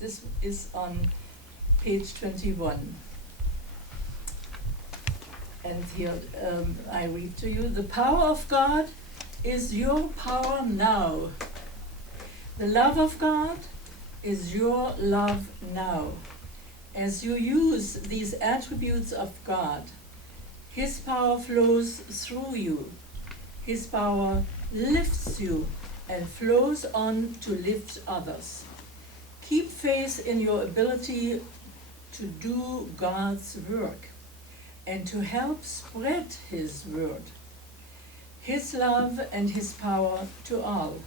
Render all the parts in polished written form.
This is on page 21. And here I read to you, the power of God is your power now. The love of God is your love now. As you use these attributes of God, His power flows through you. His power lifts you and flows on to lift others. Keep faith in your ability to do God's work and to help spread His word, His love and His power to all.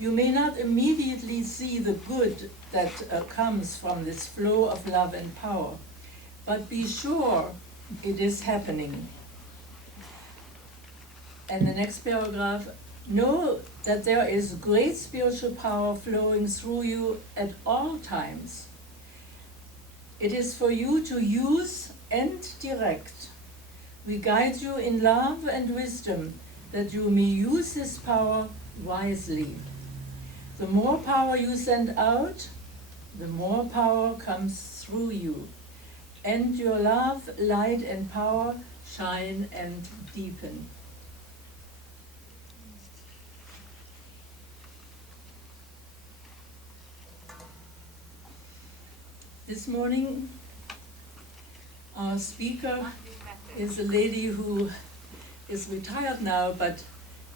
You may not immediately see the good that comes from this flow of love and power, but be sure it is happening. And the next paragraph, know that there is great spiritual power flowing through you at all times. It is for you to use and direct. We guide you in love and wisdom that you may use this power wisely. The more power you send out, the more power comes through you, and your love, light, and power shine and deepen. This morning, our speaker is a lady who is retired now, but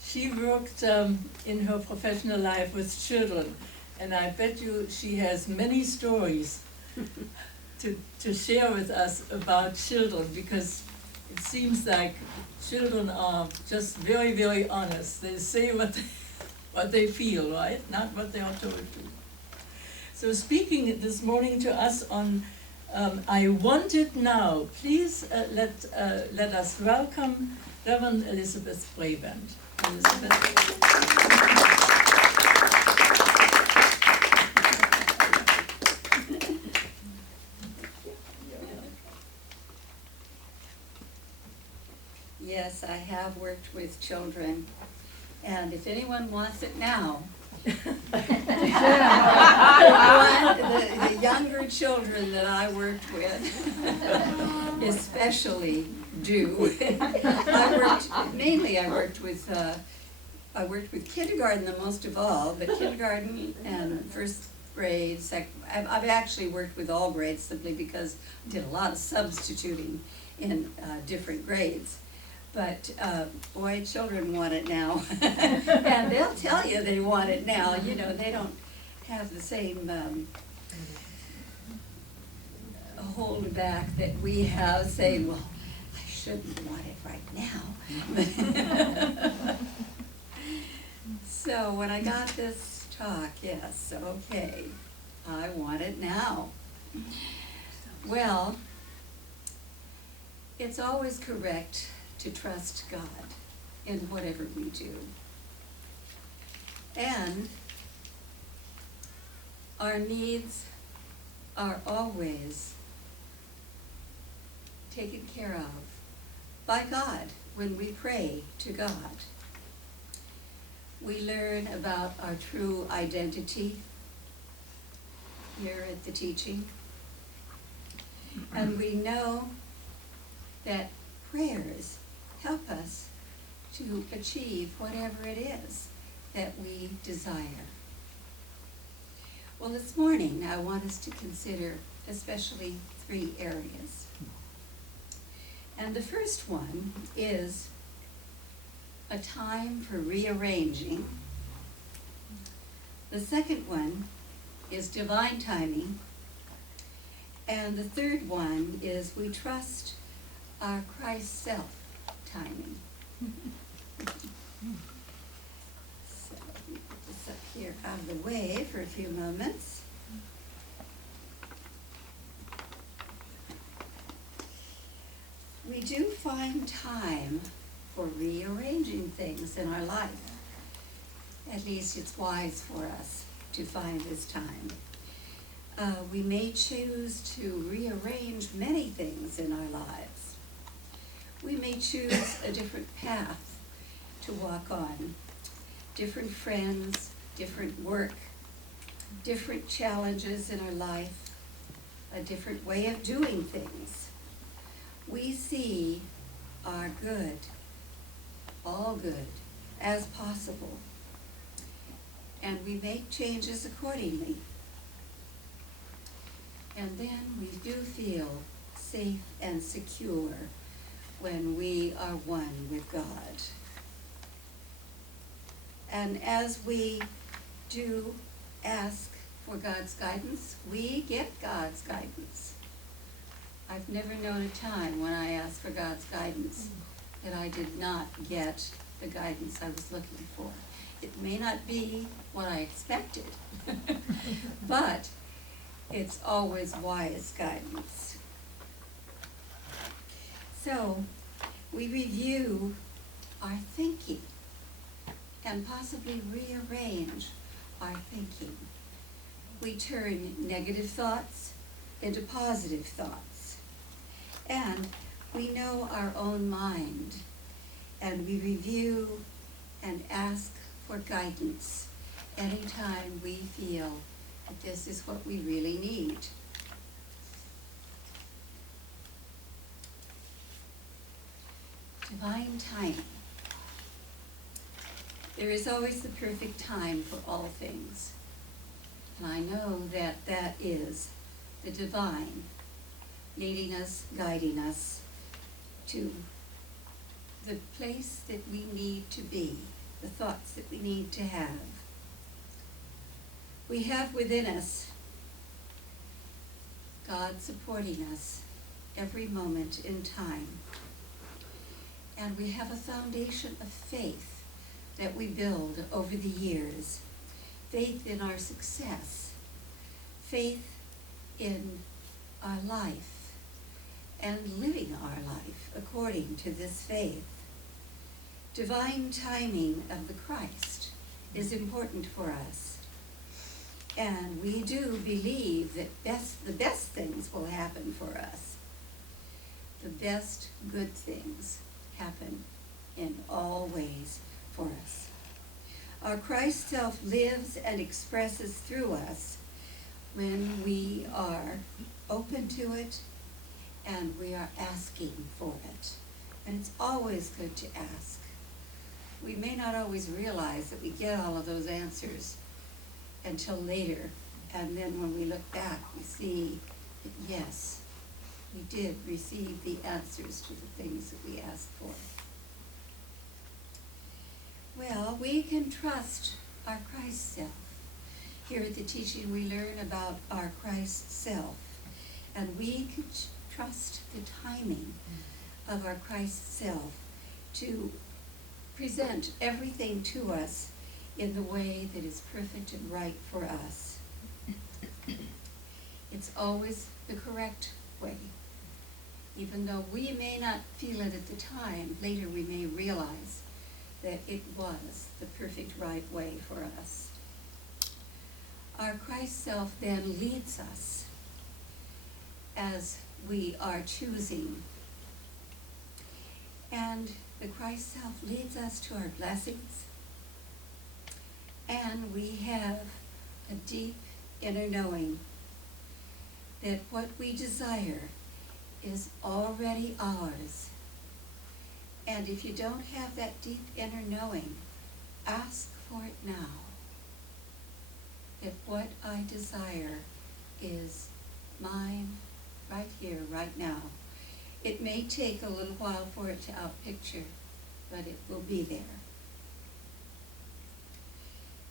she worked in her professional life with children, and I bet you she has many stories to share with us about children, because it seems like children are just very, very honest. They say what they feel, right? Not what they are told to. So speaking this morning to us on I Want It Now, please let us welcome Reverend Elizabeth Brabant. Elizabeth. Yes, I have worked with children, and if anyone wants it now, the younger children that I worked with especially do. I worked with kindergarten the most of all, but kindergarten and first grade, I've actually worked with all grades simply because I did a lot of substituting in different grades. But boy, children want it now. And they'll tell you they want it now. You know, they don't have the same hold back that we have, saying, well, I shouldn't want it right now. So when I got this talk, yes, okay, I want it now. Well, it's always correct to trust God in whatever we do. And our needs are always taken care of by God when we pray to God. We learn about our true identity here at the teaching. And we know that prayers help us to achieve whatever it is that we desire. Well, this morning I want us to consider especially 3 areas. And the first one is a time for rearranging. The second one is divine timing. And the third one is we trust our Christ self timing. So let me put this up here out of the way for a few moments. We do find time for rearranging things in our life. At least it's wise for us to find this time. We may choose to rearrange many things in our lives. We may choose a different path to walk on, different friends, different work, different challenges in our life, a different way of doing things, we see our good, all good, as possible, and we make changes accordingly. And then we do feel safe and secure when we are one with God. And as we do ask for God's guidance, we get God's guidance. I've never known a time when I asked for God's guidance that I did not get the guidance I was looking for. It may not be what I expected, but it's always wise guidance. So, we review our thinking and possibly rearrange our thinking. We turn negative thoughts into positive thoughts. And we know our own mind, and we review and ask for guidance anytime we feel that this is what we really need. Divine timing. There is always the perfect time for all things. And I know that that is the divine leading us, guiding us to the place that we need to be, the thoughts that we need to have. We have within us God supporting us every moment in time. And we have a foundation of faith that we build over the years. Faith in our success, faith in our life, and living our life according to this faith. Divine timing of the Christ is important for us. And we do believe that the best things will happen for us. The best good things happen in all ways for us. Our Christ self lives and expresses through us when we are open to it and we are asking for it. And it's always good to ask. We may not always realize that we get all of those answers until later, and then when we look back, we see that yes, we did receive the answers to the things that we asked for. Well, we can trust our Christ self. Here at the teaching we learn about our Christ self, and we can trust the timing of our Christ self to present everything to us in the way that is perfect and right for us. It's always the correct way. Even though we may not feel it at the time, later we may realize that it was the perfect right way for us. Our Christ self then leads us as we are choosing. And the Christ self leads us to our blessings. And we have a deep inner knowing that what we desire is already ours. And if you don't have that deep inner knowing, ask for it now. That what I desire is mine right here, right now. It may take a little while for it to outpicture, but it will be there.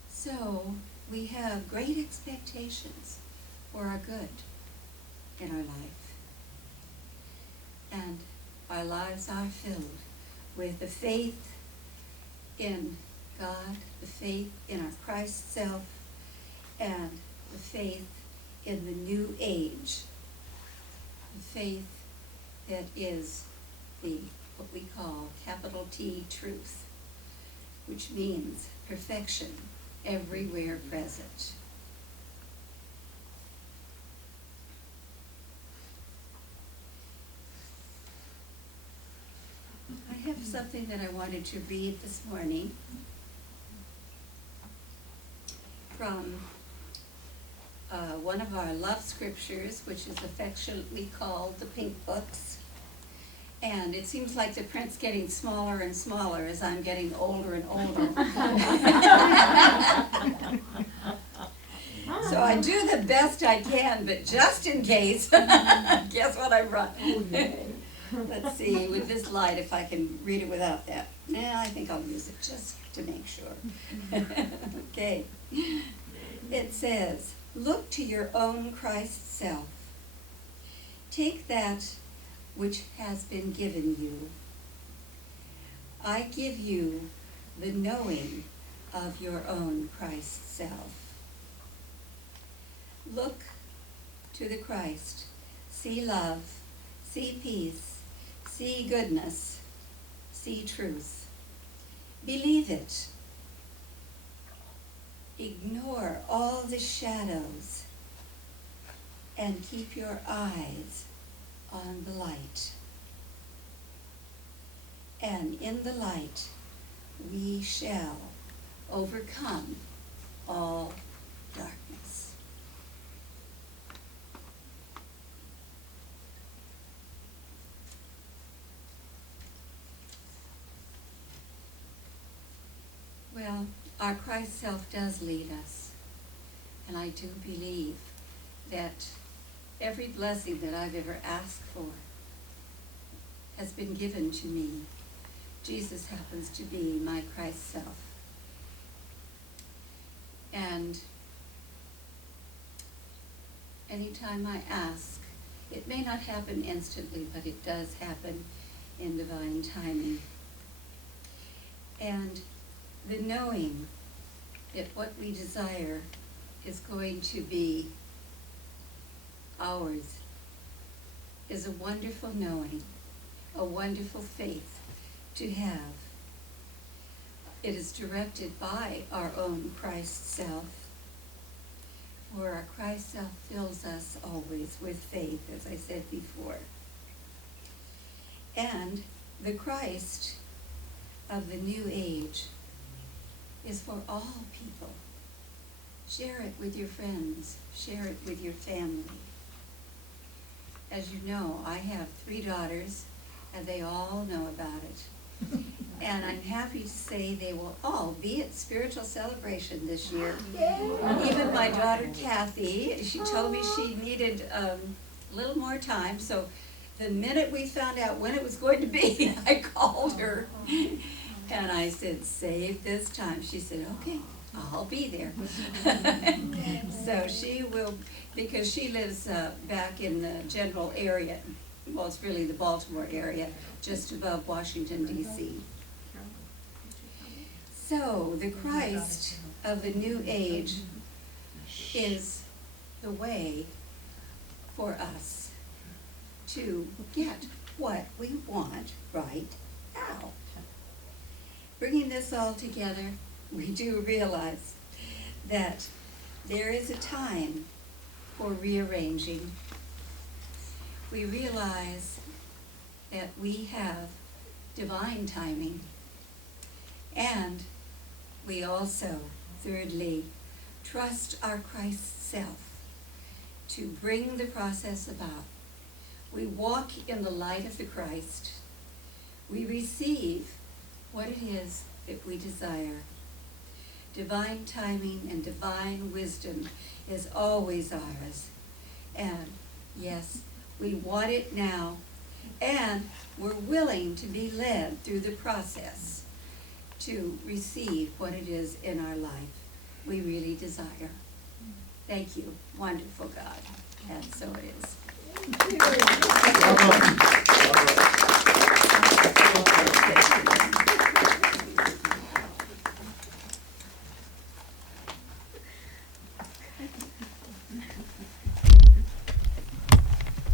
So we have great expectations for our good in our life. And our lives are filled with the faith in God, the faith in our Christ self, and the faith in the new age. The faith that is what we call capital T truth, which means perfection everywhere present. I have something that I wanted to read this morning from one of our love scriptures, which is affectionately called the Pink Books. And it seems like the print's getting smaller and smaller as I'm getting older and older. So I do the best I can, but just in case, guess what I brought? Let's see, with this light, if I can read it without that. I think I'll use it just to make sure. Okay. It says, look to your own Christ self. Take that which has been given you. I give you the knowing of your own Christ self. Look to the Christ. See love, see peace, see goodness, see truth. Believe it. Ignore all the shadows and keep your eyes on the light. And in the light we shall overcome all darkness. Well, our Christ self does lead us, and I do believe that every blessing that I've ever asked for has been given to me. Jesus happens to be my Christ self. And anytime I ask, it may not happen instantly, but it does happen in divine timing. And the knowing that what we desire is going to be ours is a wonderful knowing, a wonderful faith to have. It is directed by our own Christ self, for our Christ self fills us always with faith, as I said before. And the Christ of the new age is for all people. Share it with your friends. Share it with your family. As you know, I have 3 daughters, and they all know about it. And I'm happy to say they will all be at Spiritual Celebration this year. Even my daughter Kathy, she told me she needed a little more time, so the minute we found out when it was going to be, I called her. And I said, save this time. She said, okay, I'll be there. So she will, because she lives back in the general area. Well, it's really the Baltimore area, just above Washington, D.C. So the Christ of the new age is the way for us to get what we want right now. Bringing this all together, we do realize that there is a time for rearranging. We realize that we have divine timing, and we also, thirdly, trust our Christ self to bring the process about. We walk in the light of the Christ. We receive what it is that we desire. Divine timing and divine wisdom is always ours. And yes, we want it now, and we're willing to be led through the process to receive what it is in our life we really desire. Thank you, wonderful God. And so it is.